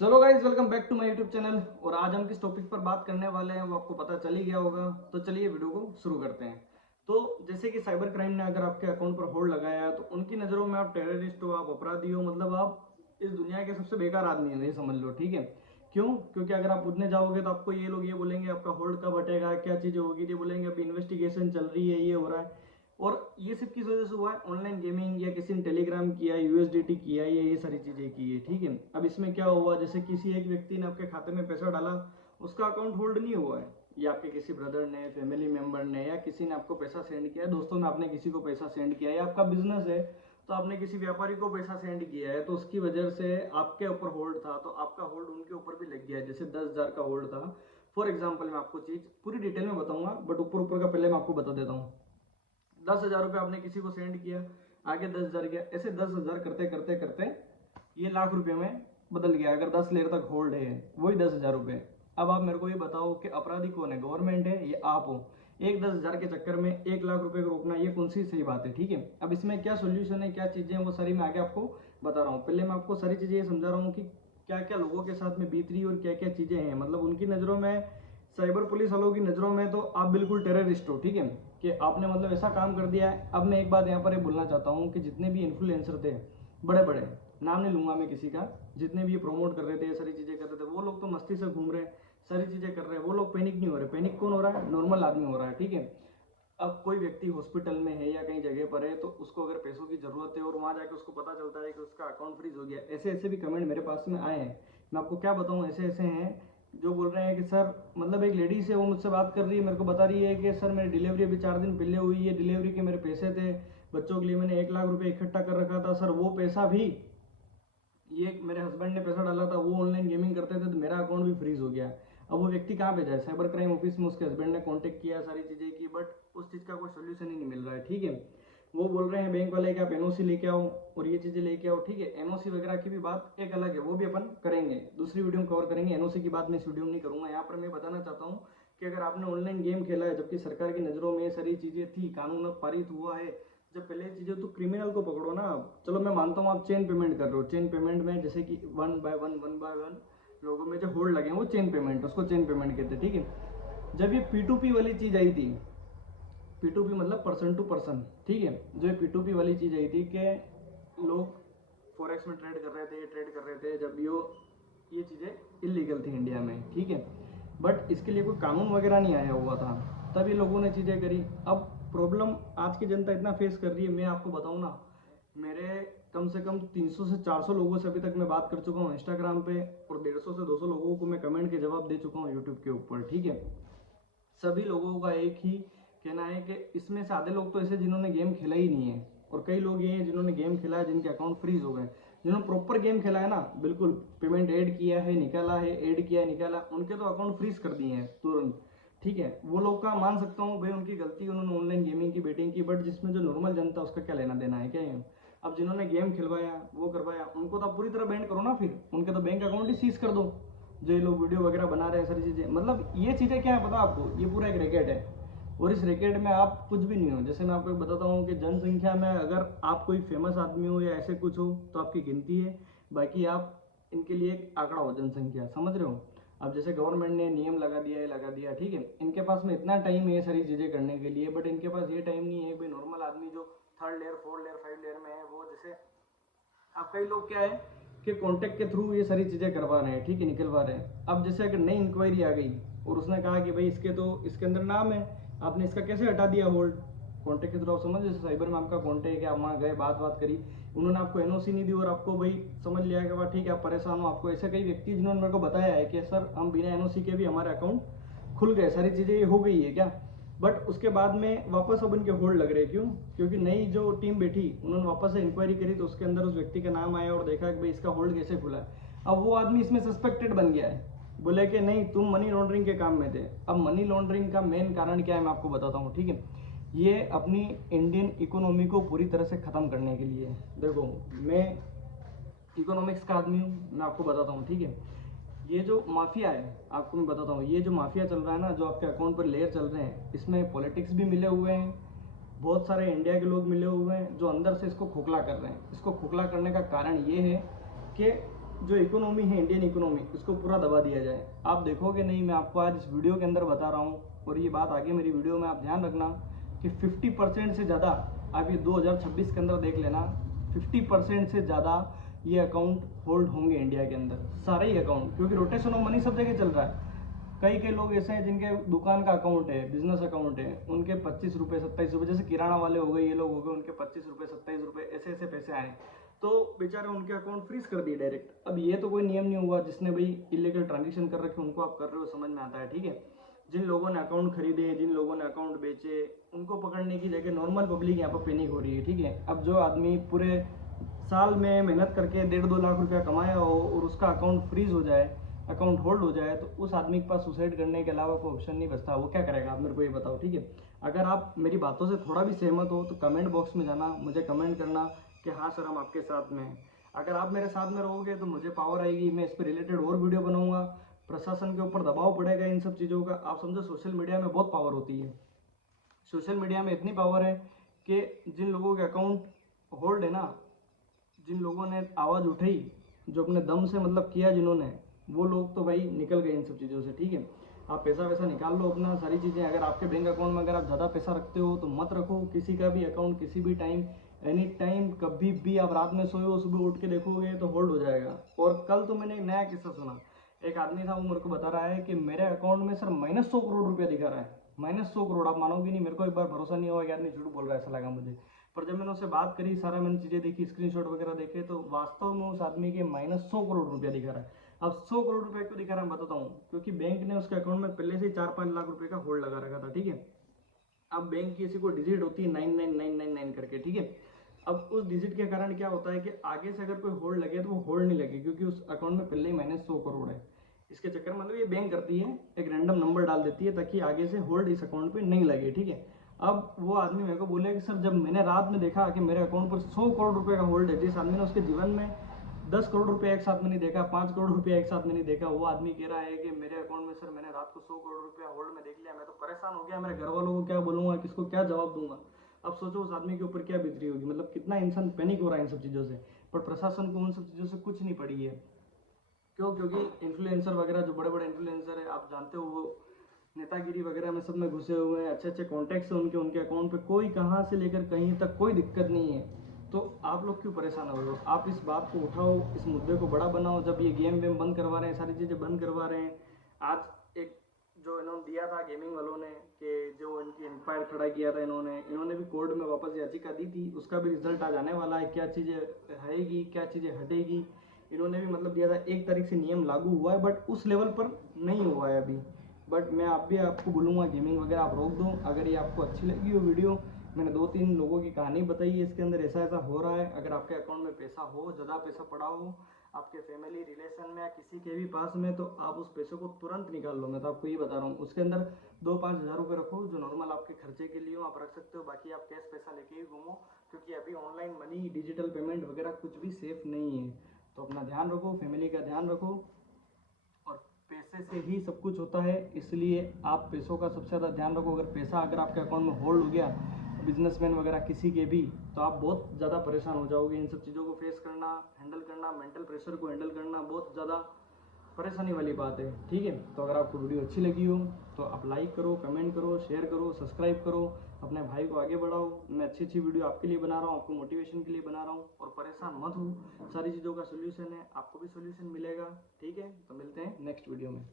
चलो guys, welcome back to my YouTube channel. और आज हम किस टॉपिक पर बात करने वाले हैं वो आपको पता चल ही गया होगा। तो चलिए वीडियो को शुरू करते हैं। तो जैसे कि साइबर क्राइम ने अगर आपके अकाउंट पर होल्ड लगाया है तो उनकी नज़रों में आप टेररिस्ट हो, आप अपराधी हो, मतलब आप इस दुनिया के सबसे बेकार आदमी हो, ये समझ लो। ठीक है, क्यों? क्योंकि अगर आप पूछने जाओगे तो आपको ये लोग ये बोलेंगे आपका होल्ड कब हटेगा, क्या चीज़ें होगी, ये बोलेंगे अभी इन्वेस्टिगेशन चल रही है, ये हो रहा है। और ये सब किस वजह से हुआ है? ऑनलाइन गेमिंग, या किसी ने टेलीग्राम किया, यूएसडीटी किया, ये सारी चीजें की है। ठीक है, अब इसमें क्या हुआ, जैसे किसी एक व्यक्ति ने आपके खाते में पैसा डाला, उसका अकाउंट होल्ड नहीं हुआ है, या आपके किसी ब्रदर ने, फैमिली मेंबर ने, या किसी ने आपको पैसा सेंड किया, दोस्तों में आपने किसी को पैसा सेंड किया, या आपका बिजनेस है तो आपने किसी व्यापारी को पैसा सेंड किया है, तो उसकी वजह से आपके ऊपर होल्ड था, तो आपका होल्ड उनके ऊपर भी लग गया है। जैसे 10,000 का होल्ड था फॉर एग्जाम्पल, मैं आपको चीज पूरी डिटेल में बताऊंगा, बट ऊपर ऊपर का पहले मैं आपको बता देता हूँ। 10,000 रुपये आपने किसी को सेंड किया, आगे 10,000 गया, ऐसे 10,000 करते करते करते ये लाख रुपए में बदल गया। अगर 10 लेयर तक होल्ड है, वही 10,000 रुपये। अब आप मेरे को ये बताओ कि अपराधी कौन है, गवर्नमेंट है या आप हो? एक 10,000 के चक्कर में 1 लाख रुपए को रोकना, ये कौन सी सही बात है? ठीक है, अब इसमें क्या सोल्यूशन है, क्या चीजें हैं, वो सारी मैं आगे आपको बता रहा हूँ। पहले मैं आपको सारी चीजें ये समझा रहा हूँ कि क्या क्या लोगों के साथ में बीत रही है और क्या क्या चीजें हैं। मतलब उनकी नजरों में, साइबर पुलिस वालों की नज़रों में तो आप बिल्कुल टेररिस्ट हो। ठीक है, कि आपने मतलब ऐसा काम कर दिया है। अब मैं एक बात यहाँ पर ये बोलना चाहता हूँ कि जितने भी इन्फ्लुएंसर थे, बड़े बड़े, नाम नहीं लूंगा मैं किसी का, जितने भी ये प्रमोट कर रहे थे, ये सारी चीज़ें कर रहे थे, वो लोग तो मस्ती से घूम रहे हैं, सारी चीज़ें कर रहे हैं, वो लोग पैनिक नहीं हो रहे। पैनिक कौन हो रहा है? नॉर्मल आदमी हो रहा है। ठीक है, अब कोई व्यक्ति हॉस्पिटल में है या कहीं जगह पर है, तो उसको अगर पैसों की जरूरत है और वहां जाके उसको पता चलता है कि उसका अकाउंट फ्रीज हो गया, ऐसे ऐसे भी कमेंट मेरे पास में आए हैं। मैं आपको क्या बताऊं, ऐसे ऐसे हैं जो बोल रहे हैं कि सर, मतलब एक लेडीज है, वो मुझसे बात कर रही है, मेरे को बता रही है कि सर मेरी डिलीवरी अभी 4 दिन पहले हुई है, डिलीवरी के मेरे पैसे थे बच्चों के लिए, मैंने 1 लाख रुपए इकट्ठा कर रखा था सर, वो पैसा भी, ये मेरे हस्बैंड ने पैसा डाला था, वो ऑनलाइन गेमिंग करते थे तो मेरा अकाउंट भी फ्रीज हो गया। अब वो व्यक्ति कहाँ पे जाए? साइबर क्राइम ऑफिस में उसके हस्बैंड ने कांटेक्ट किया, सारी चीज़ें की, बट उस चीज़ का कोई सोल्यूशन ही नहीं मिल रहा है। ठीक है, वो बोल रहे हैं बैंक वाले कि आप एनओसी लेके आओ और ये चीज़ें लेके आओ। ठीक है, एनओसी वगैरह की भी बात एक अलग है, वो भी अपन करेंगे, दूसरी वीडियो में कवर करेंगे। एनओसी की बात मैं इस वीडियो में नहीं करूंगा। यहाँ पर मैं बताना चाहता हूँ कि अगर आपने ऑनलाइन गेम खेला है, जबकि सरकार की नज़रों में ये सारी चीज़ें थी, कानून अब पारित हुआ है, जब पहले चीजें तो क्रिमिनल को पकड़ो ना। चलो मैं मानता हूँ आप चेन पेमेंट कर रहे हो, चेन पेमेंट में जैसे कि वन बाय वन लोगों में जो होल्ड लगे हैं वो चेन पेमेंट, उसको चेन पेमेंट कहते हैं। ठीक है, जब ये P2P वाली चीज आई थी, P2P मतलब पर्सन टू पर्सन, ठीक है, जो ये P2P वाली चीज आई थी कि लोग फॉरेक्स में ट्रेड कर रहे थे, ट्रेड कर रहे थे, जब ये चीज़ें इलीगल थी इंडिया में। ठीक है, बट इसके लिए कोई कानून वगैरह नहीं आया हुआ था, तभी लोगों ने चीज़ें करी। अब प्रॉब्लम आज की जनता इतना फेस कर रही है, मैं आपको बताऊं ना, मेरे कम से कम 300 से 400 लोगों से अभी तक मैं बात कर चुका हूँ इंस्टाग्राम पे, और 150 से 200 लोगों को मैं कमेंट के जवाब दे चुका हूँ यूट्यूब के ऊपर। ठीक है, सभी लोगों का एक ही कहना है कि इसमें से आधे लोग तो ऐसे जिन्होंने गेम खेला ही नहीं है, और कई लोग ये हैं जिन्होंने गेम खेला है जिनके अकाउंट फ्रीज हो गए। जिन्होंने प्रॉपर गेम खेला है ना, बिल्कुल पेमेंट ऐड किया है, निकाला है, ऐड किया है, निकाला, उनके तो अकाउंट फ्रीज कर दिए हैं तुरंत। ठीक है, वो लोग का मान सकता हूँ भाई, उनकी गलती, उन्होंने ऑनलाइन गेमिंग की, बेटिंग की, बट जिसमें जो नॉर्मल जनता, उसका क्या लेना देना है? क्या है? अब जिन्होंने गेम खिलवाया, वो करवाया, उनको तो आप पूरी तरह बैंड करो ना, फिर उनके तो बैंक अकाउंट ही सीज कर दो। जो ये लोग वीडियो वगैरह बना रहे हैं, सारी चीज़ें, मतलब ये चीज़ें क्या है पता आपको, ये पूरा एक रैकेट है, और इस रैकेट में आप कुछ भी नहीं हो। जैसे मैं आपको बताता हूँ कि जनसंख्या में अगर आप कोई फेमस आदमी हो या ऐसे कुछ हो तो आपकी गिनती है, बाकी आप इनके लिए एक आंकड़ा हो, जनसंख्या, समझ रहे हो? अब जैसे गवर्नमेंट ने नियम लगा दिया है, लगा दिया, ठीक है, इनके पास में इतना टाइम है ये सारी चीज़ें करने के लिए, बट इनके पास ये टाइम नहीं है भाई। नॉर्मल आदमी जो 3rd layer, 4th layer, 5th layer में है, वो जैसे अब कई लोग क्या है कि कॉन्टेक्ट के थ्रू ये सारी चीज़ें करवा रहे हैं, ठीक है, निकलवा रहे हैं। अब जैसे अगर नई इंक्वायरी आ गई और उसने कहा कि भाई इसके तो इसके अंदर नाम है, आपने इसका कैसे हटा दिया होल्ड? कॉन्टेक्ट के थ्रू आप समझ, जैसे साइबर में आपका कॉन्टेक्ट है कि आप वहाँ गए, बात बात करी, उन्होंने आपको एनओसी नहीं दी और आपको भाई समझ लिया कि वाह ठीक है आप परेशान हो। आपको ऐसे कई व्यक्ति जिन्होंने मेरे को बताया है कि सर हम बिना एनओसी के भी हमारे अकाउंट खुल गए, सारी चीज़ें हो गई है क्या, बट उसके बाद में वापस अब उनके होल्ड लग रहे हैं। क्यों? क्योंकि नई जो टीम बैठी, उन्होंने वापस से इंक्वायरी करी तो उसके अंदर उस व्यक्ति का नाम आया और देखा कि भाई इसका होल्ड कैसे खुला है। अब वो आदमी इसमें सस्पेक्टेड बन गया है, बोले कि नहीं तुम मनी लॉन्ड्रिंग के काम में थे। अब मनी लॉन्ड्रिंग का मेन कारण क्या है मैं आपको बताता हूँ। ठीक है, ये अपनी इंडियन इकोनॉमी को पूरी तरह से ख़त्म करने के लिए, देखो मैं इकोनॉमिक्स का आदमी हूँ, मैं आपको बताता हूँ। ठीक है, ये जो माफिया है, आपको मैं बताता हूँ, ये जो माफिया चल रहा है ना, जो आपके अकाउंट पर लेयर चल रहे हैं, इसमें पॉलिटिक्स भी मिले हुए हैं, बहुत सारे इंडिया के लोग मिले हुए हैं जो अंदर से इसको खोखला कर रहे हैं। इसको खोखला करने का कारण ये है कि जो इकोनॉमी है इंडियन इकोनॉमी, इसको पूरा दबा दिया जाए। आप देखोगे नहीं, मैं आपको आज इस वीडियो के अंदर बता रहा हूँ, और ये बात आगे मेरी वीडियो में आप ध्यान रखना कि 50% से ज़्यादा, आप ये 2026 के अंदर देख लेना, 50% से ज़्यादा ये अकाउंट होल्ड होंगे इंडिया के अंदर, सारे ही अकाउंट, क्योंकि रोटेशन ऑफ मनी सब जगह चल रहा है। कई कई लोग ऐसे हैं जिनके दुकान का अकाउंट है, बिजनेस अकाउंट है, उनके 25 रुपये 27 रुपये, जैसे किराना वाले हो गए, ये लोग हो गए, उनके 25 रुपये 27 रुपये ऐसे ऐसे पैसे आए, तो बेचारे उनके अकाउंट फ्रीज कर दिए डायरेक्ट। अब ये तो कोई नियम नहीं हुआ, जिसने भाई इलीगल ट्रांजेक्शन कर रखे उनको आप कर रहे हो, समझ में आता है, ठीक है। जिन लोगों ने अकाउंट खरीदे, जिन लोगों ने अकाउंट बेचे, उनको पकड़ने की जगह नॉर्मल पब्लिक यहाँ पर पैनिक हो रही है, ठीक है। अब जो आदमी पूरे साल में मेहनत करके 1.5-2 लाख रुपया कमाया हो और उसका अकाउंट फ्रीज हो जाए, अकाउंट होल्ड हो जाए, तो उस आदमी के पास सुसाइड करने के अलावा कोई ऑप्शन नहीं बचता। वो क्या करेगा, आप मेरे को ये बताओ, ठीक है। अगर आप मेरी बातों से थोड़ा भी सहमत हो तो कमेंट बॉक्स में जाना, मुझे कमेंट करना कि हाँ सर हम आपके साथ में हैं। अगर आप मेरे साथ में रहोगे तो मुझे पावर आएगी, मैं इस पर रिलेटेड और वीडियो बनाऊंगा। प्रशासन के ऊपर दबाव पड़ेगा इन सब चीज़ों का। आप समझो सोशल मीडिया में बहुत पावर होती है, सोशल मीडिया में इतनी पावर है कि जिन लोगों के अकाउंट होल्ड है ना, जिन लोगों ने आवाज़ उठाई, जो अपने दम से मतलब किया जिन्होंने, वो लोग तो भाई निकल गए इन सब चीज़ों से, ठीक है। आप पैसा वैसा निकाल लो अपना, सारी चीज़ें। अगर आपके बैंक अकाउंट में अगर आप ज़्यादा पैसा रखते हो तो मत रखो किसी का भी अकाउंट किसी भी टाइम, एनी टाइम, कभी भी। आप रात में सोए हो, सुबह उठ के देखोगे तो होल्ड हो जाएगा। और कल तो मैंने एक नया किस्सा सुना, एक आदमी था, वो मेरे को बता रहा है कि मेरे अकाउंट में सर -100 करोड़ रुपया दिखा रहा है, -100 करोड़। आप मानोगे नहीं, मेरे को एक बार भरोसा नहीं हुआ कि आदमी झूठ बोल रहा है, ऐसा लगा मुझे। पर जब मैंने उससे बात करी, सारा मैंने चीज़ें देखी, स्क्रीनशॉट वगैरह देखे, तो वास्तव में उस आदमी के -100 करोड़ रुपया दिखा रहा है। अब 100 करोड़ रुपए क्यों दिखा रहा है मैं बताता हूँ, क्योंकि बैंक ने उसके अकाउंट में पहले से 4-5 लाख रुपए का होल्ड लगा रखा था, ठीक है। अब बैंक की ऐसी कोई डिजिट होती है 99999 करके, ठीक है। अब उस डिजिट के कारण क्या होता है कि आगे से अगर कोई होल्ड लगे तो वो होल्ड नहीं लगे, क्योंकि उस अकाउंट में पहले ही -100 करोड़ है। इसके चक्कर में मतलब ये बैंक करती है, एक रैंडम नंबर डाल देती है ताकि आगे से होल्ड इस अकाउंट पे नहीं लगे, ठीक है। अब वो आदमी मेरे को बोले कि सर जब मैंने रात में देखा कि मेरे अकाउंट पर 100 करोड़ रुपए का होल्ड है, जिस आदमी ने उसके जीवन में 10 करोड़ रुपए एक साथ में नहीं देखा, 5 करोड़ रुपया एक साथ में नहीं देखा, वो आदमी कह रहा है कि मेरे अकाउंट में सर मैंने रात को 100 करोड़ रुपया होल्ड में देख लिया। मैं तो परेशान हो गया, मेरे घर वालों को क्या बोलूंगा, किसको क्या जवाब दूंगा। अब सोचो उस आदमी के ऊपर क्या बीत रही होगी, मतलब कितना इंसान पैनिक हो रहा है इन सब चीज़ों से। पर प्रशासन को उन सब चीज़ों से कुछ नहीं पड़ी है। क्यों? क्योंकि इन्फ्लुएंसर वगैरह, जो बड़े बड़े इन्फ्लुएंसर है, आप जानते हो, वो नेतागिरी वगैरह में सब में घुसे हुए हैं, अच्छे अच्छे कॉन्टैक्ट्स हैं उनके उनके अकाउंट पे, कोई कहाँ से लेकर कहीं तक कोई दिक्कत नहीं है। तो आप लोग क्यों परेशान हो रहे हो? आप इस बात को उठाओ, इस मुद्दे को बड़ा बनाओ। जब ये गेम वेम बंद करवा रहे हैं, सारी चीज़ें बंद करवा रहे हैं, आज एक जो इन्होंने दिया था गेमिंग वालों ने, कि जो इनकी एम्पायर खड़ा किया था इन्होंने भी कोर्ट में वापस याचिका दी थी, उसका भी रिजल्ट आज आने वाला है। क्या चीज़ें रहेगी, क्या चीज़ें हटेगी, इन्होंने भी मतलब दिया था। 1 तारीख से नियम लागू हुआ है, बट उस लेवल पर नहीं हुआ है अभी। बट मैं आप भी आपको बोलूँगा गेमिंग वगैरह आप रोक दो। अगर ये आपको अच्छी लगी हो वीडियो, मैंने 2-3 लोगों की कहानी बताई है, इसके अंदर ऐसा ऐसा हो रहा है। अगर आपके अकाउंट में पैसा हो, ज़्यादा पैसा पड़ा हो आपके फैमिली रिलेशन में या किसी के भी पास में, तो आप उस पैसे को तुरंत निकाल लो। मैं तो आपको ये बता रहा हूँ। उसके अंदर 2-5 हज़ार रुपये रखो, जो नॉर्मल आपके खर्चे के लिए हो, आप रख सकते हो। बाकी आप कैश पैसा लेके ही घूमो, क्योंकि अभी ऑनलाइन मनी, डिजिटल पेमेंट वगैरह कुछ भी सेफ नहीं है। तो अपना ध्यान रखो, फैमिली का ध्यान रखो, और पैसे से ही सब कुछ होता है, इसलिए आप पैसों का सबसे ज़्यादा ध्यान रखो। अगर पैसा अगर आपके अकाउंट में होल्ड हो गया, बिजनेसमैन वगैरह किसी के भी, तो आप बहुत ज़्यादा परेशान हो जाओगे। इन सब चीज़ों को फेस करना, हैंडल करना, मेंटल प्रेशर को हैंडल करना बहुत ज़्यादा परेशानी वाली बात है, ठीक है। तो अगर आपको वीडियो अच्छी लगी हो तो आप लाइक करो, कमेंट करो, शेयर करो, सब्सक्राइब करो, अपने भाई को आगे बढ़ाओ। मैं अच्छी अच्छी वीडियो आपके लिए बना रहा हूँ, आपको मोटिवेशन के लिए बना रहा हूँ। और परेशान मत हो, सारी चीज़ों का सोल्यूशन है, आपको भी सोल्यूशन मिलेगा, ठीक है। तो मिलते हैं नेक्स्ट वीडियो में।